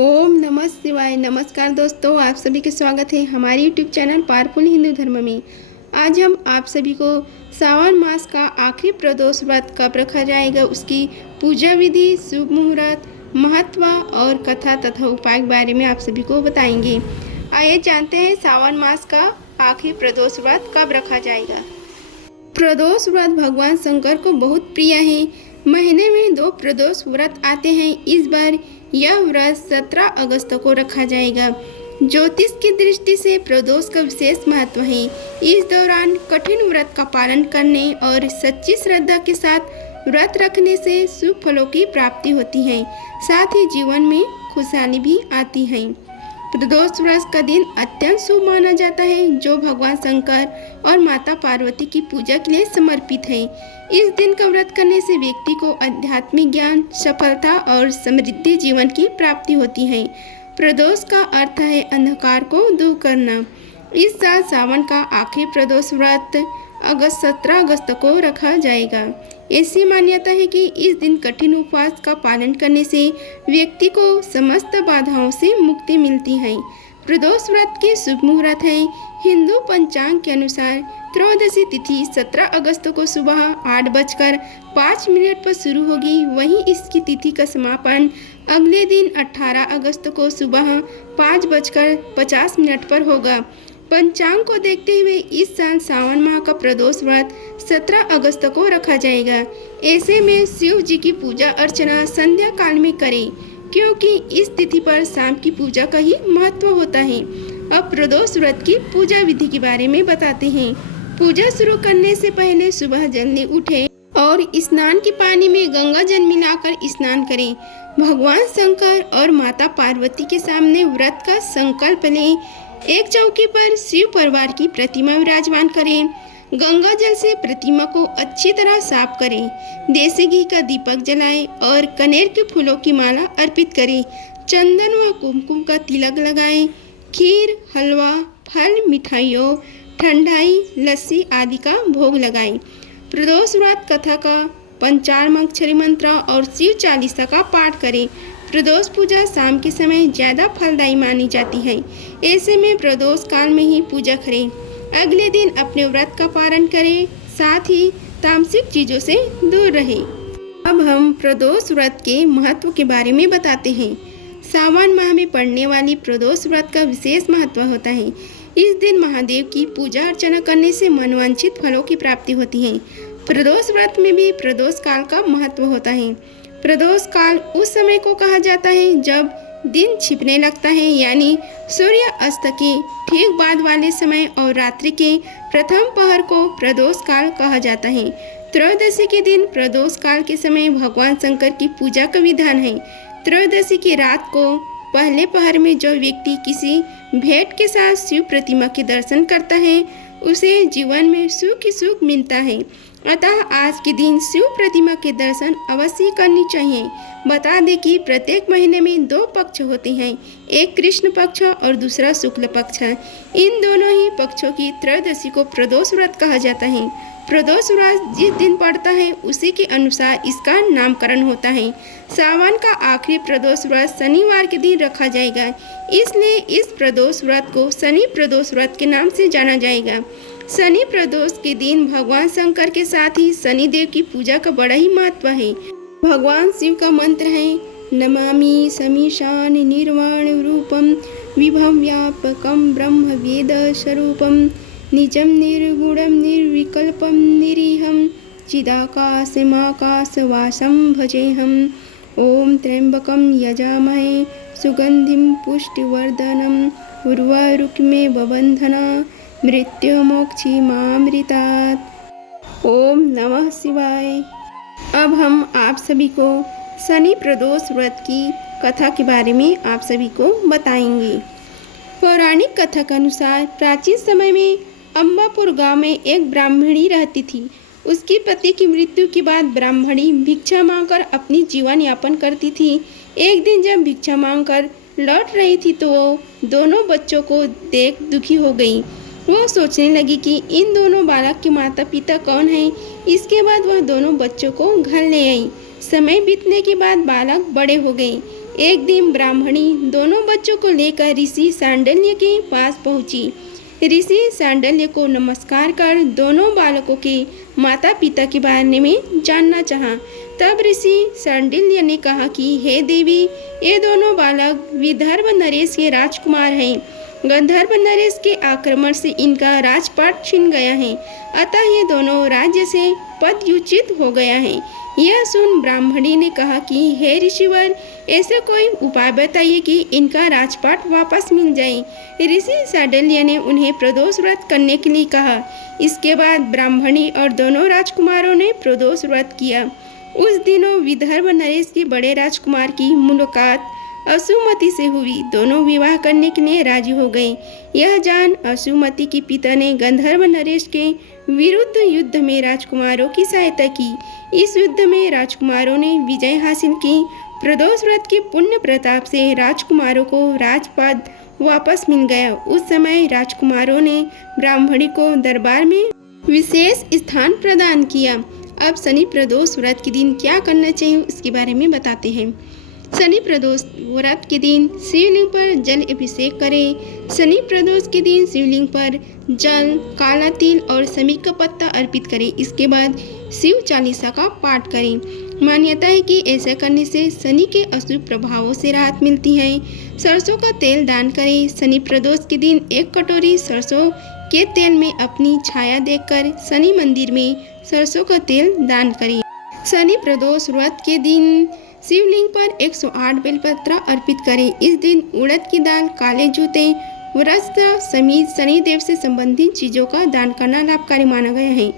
ओम नमः शिवाय। नमस्कार दोस्तों, आप सभी का स्वागत है हमारे यूट्यूब चैनल पावरफुल हिंदू धर्म में। आज हम आप सभी को सावन मास का आखिरी प्रदोष व्रत कब रखा जाएगा, उसकी पूजा विधि, शुभ मुहूर्त, महत्व और कथा तथा उपाय के बारे में आप सभी को बताएंगे। आइए जानते हैं सावन मास का आखिरी प्रदोष व्रत कब रखा जाएगा। प्रदोष व्रत भगवान शंकर को बहुत प्रिय है। महीने में 2 प्रदोष व्रत आते हैं। इस बार यह व्रत 17 अगस्त को रखा जाएगा। ज्योतिष की दृष्टि से प्रदोष का विशेष महत्व है। इस दौरान कठिन व्रत का पालन करने और सच्ची श्रद्धा के साथ व्रत रखने से शुभ फलों की प्राप्ति होती है, साथ ही जीवन में खुशहाली भी आती है। प्रदोष व्रत का दिन अत्यंत शुभ माना जाता है, जो भगवान शंकर और माता पार्वती की पूजा के लिए समर्पित है। इस दिन का व्रत करने से व्यक्ति को आध्यात्मिक ज्ञान, सफलता और समृद्धि जीवन की प्राप्ति होती है। प्रदोष का अर्थ है अंधकार को दूर करना। इस साल सावन का आखिरी प्रदोष व्रत 17 अगस्त को रखा जाएगा। ऐसी मान्यता है कि इस दिन कठिन उपवास का पालन करने से व्यक्ति को समस्त बाधाओं से मुक्ति मिलती है। प्रदोष व्रत के शुभ मुहूर्त है। हिंदू पंचांग के अनुसार त्रयोदशी तिथि 17 अगस्त को सुबह 8:05 पर शुरू होगी। वहीं इसकी तिथि का समापन अगले दिन 18 अगस्त को सुबह 5:50 पर होगा। पंचांग को देखते हुए इस साल सावन माह का प्रदोष व्रत 17 अगस्त को रखा जाएगा। ऐसे में शिव जी की पूजा अर्चना संध्या काल में करें, क्योंकि इस तिथि पर शाम की पूजा का ही महत्व होता है। अब प्रदोष व्रत की पूजा विधि के बारे में बताते हैं। पूजा शुरू करने से पहले सुबह जल्दी उठें और स्नान के पानी में गंगा जल मिलाकर स्नान करें। भगवान शंकर और माता पार्वती के सामने व्रत का संकल्प लें। एक चौकी पर शिव परिवार की प्रतिमा विराजमान करें। गंगा जल से प्रतिमा को अच्छी तरह साफ करें। देसी घी का दीपक जलाएं और कनेर के फूलों की माला अर्पित करें। चंदन व कुमकुम का तिलक लगाएं। खीर, हलवा, फल, मिठाइयों, ठंडाई, लस्सी आदि का भोग लगाएं। प्रदोष व्रत कथा का पंचाक्षरी मंत्र और शिव चालीसा का पाठ करें। प्रदोष पूजा शाम के समय ज़्यादा फलदायी मानी जाती है। ऐसे में प्रदोष काल में ही पूजा करें। अगले दिन अपने व्रत का पालन करें, साथ ही तामसिक चीज़ों से दूर रहें। अब हम प्रदोष व्रत के महत्व के बारे में बताते हैं। सावन माह में पड़ने वाली प्रदोष व्रत का विशेष महत्व होता है। इस दिन महादेव की पूजा अर्चना करने से मनवांछित फलों की प्राप्ति होती है। प्रदोष व्रत में भी प्रदोष काल का महत्व होता है। प्रदोष काल उस समय को कहा जाता है जब दिन छिपने लगता है, यानी सूर्य अस्त के ठीक बाद वाले समय और रात्रि के प्रथम पहर को प्रदोष काल कहा जाता है। त्रयोदशी के दिन प्रदोष काल के समय भगवान शंकर की पूजा का विधान है। त्रयोदशी की रात को पहले पहर में जो व्यक्ति किसी भेंट के साथ शिव प्रतिमा के दर्शन करता है, उसे जीवन में सुख ही सुख मिलता है। अतः आज के दिन शिव प्रतिमा के दर्शन अवश्य करनी चाहिए। बता दें कि प्रत्येक महीने में 2 पक्ष होते हैं, एक कृष्ण पक्ष और दूसरा शुक्ल पक्ष। इन दोनों ही पक्षों की त्रयोदशी को प्रदोष व्रत कहा जाता है। प्रदोष व्रत जिस दिन पड़ता है उसी के अनुसार इसका नामकरण होता है। सावन का आखिरी प्रदोष व्रत शनिवार के दिन रखा जाएगा, इसलिए इस प्रदोष व्रत को शनि प्रदोष व्रत के नाम से जाना जाएगा। शनि प्रदोष के दिन भगवान शंकर के साथ ही शनिदेव की पूजा का बड़ा ही महत्व है। भगवान शिव का मंत्र है नमामि समीशान निर्वाण रूपम विभव व्यापकम ब्रह्म वेद स्वरूपम निजम निर्गुणम निर्विकल्पम निरीहम चिदाकाशमाकाशवासम भजेहम। ओम त्र्यंबकम यजामहे सुगंधिम पुष्टिवर्धनम उर्वारुकमे बबंधना मृत्युमोक्षीमामृतात्। ओम नमः शिवाय। अब हम आप सभी को शनि प्रदोष व्रत की कथा के बारे में आप सभी को बताएंगे। पौराणिक कथा के अनुसार प्राचीन समय में अम्बापुर गांव में एक ब्राह्मणी रहती थी। उसकी पति की मृत्यु के बाद ब्राह्मणी भिक्षा मांगकर अपनी जीवन यापन करती थी। एक दिन जब भिक्षा मांगकर लौट रही थी तो वो दोनों बच्चों को देख दुखी हो गई। वो सोचने लगी कि इन दोनों बालक के माता पिता कौन हैं। इसके बाद वह दोनों बच्चों को घर ले आई। समय बीतने के बाद बालक बड़े हो गए। एक दिन ब्राह्मणी दोनों बच्चों को लेकर ऋषि सांडल्य के पास पहुंची। ऋषि सांडल्य को नमस्कार कर दोनों बालकों के माता पिता के बारे में जानना चाहा। तब ऋषि सांडल्य ने कहा कि हे देवी, ये दोनों बालक विदर्भ नरेश के राजकुमार हैं। गंधर्व नरेश के आक्रमण से इनका राजपाट छिन गया है, अतः ये दोनों राज्य से पदच्युत हो गया है। यह सुन ब्राह्मणी ने कहा कि हे ऋषिवर, ऐसे कोई उपाय बताइए कि इनका राजपाट वापस मिल जाए। ऋषि सांडल्य ने उन्हें प्रदोष व्रत करने के लिए कहा। इसके बाद ब्राह्मणी और दोनों राजकुमारों ने प्रदोष व्रत किया। उस दिनों विदर्भ नरेश के बड़े राजकुमार की मुलाकात असुमति से हुई। दोनों विवाह करने के लिए राजी हो गए। यह जान असुमति के पिता ने गंधर्व नरेश के विरुद्ध युद्ध में राजकुमारों की सहायता की। इस युद्ध में राजकुमारों ने विजय हासिल की। प्रदोष व्रत के पुण्य प्रताप से राजकुमारों को राजपद वापस मिल गया। उस समय राजकुमारों ने ब्राह्मणी को दरबार में विशेष स्थान प्रदान किया। अब शनि प्रदोष व्रत के दिन क्या करना चाहिए इसके बारे में बताते हैं। शनि प्रदोष व्रत के दिन शिवलिंग पर जल अभिषेक करें। शनि प्रदोष के दिन शिवलिंग पर जल, काला तिल और समी का पत्ता अर्पित करें। इसके बाद शिव चालीसा का पाठ करें। मान्यता है कि ऐसा करने से शनि के अशुभ प्रभावों से राहत मिलती है। सरसों का तेल दान करें। शनि प्रदोष के दिन 1 कटोरी सरसों के तेल में अपनी छाया देखकर शनि मंदिर में सरसों का तेल दान करें। शनि प्रदोष व्रत के दिन शिवलिंग पर 108 बेलपत्र अर्पित करें। इस दिन उड़द की दाल, काले जूते, वस्त्र समेत शनिदेव से संबंधित चीजों का दान करना लाभकारी माना गया है।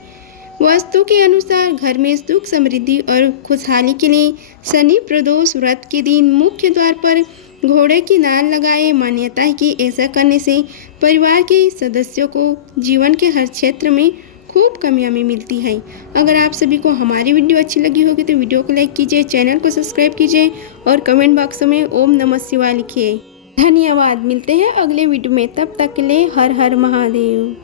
वास्तु के अनुसार घर में सुख, समृद्धि और खुशहाली के लिए शनि प्रदोष व्रत के दिन मुख्य द्वार पर घोड़े की नाल लगाए। मान्यता है कि ऐसा करने से परिवार के सदस्यों को जीवन के हर क्षेत्र में खूब कामयाबी मिलती है। अगर आप सभी को हमारी वीडियो अच्छी लगी होगी तो वीडियो को लाइक कीजिए, चैनल को सब्सक्राइब कीजिए और कमेंट बॉक्स में ओम नमः शिवाय लिखिए। धन्यवाद। मिलते हैं अगले वीडियो में, तब तक के लिए हर हर महादेव।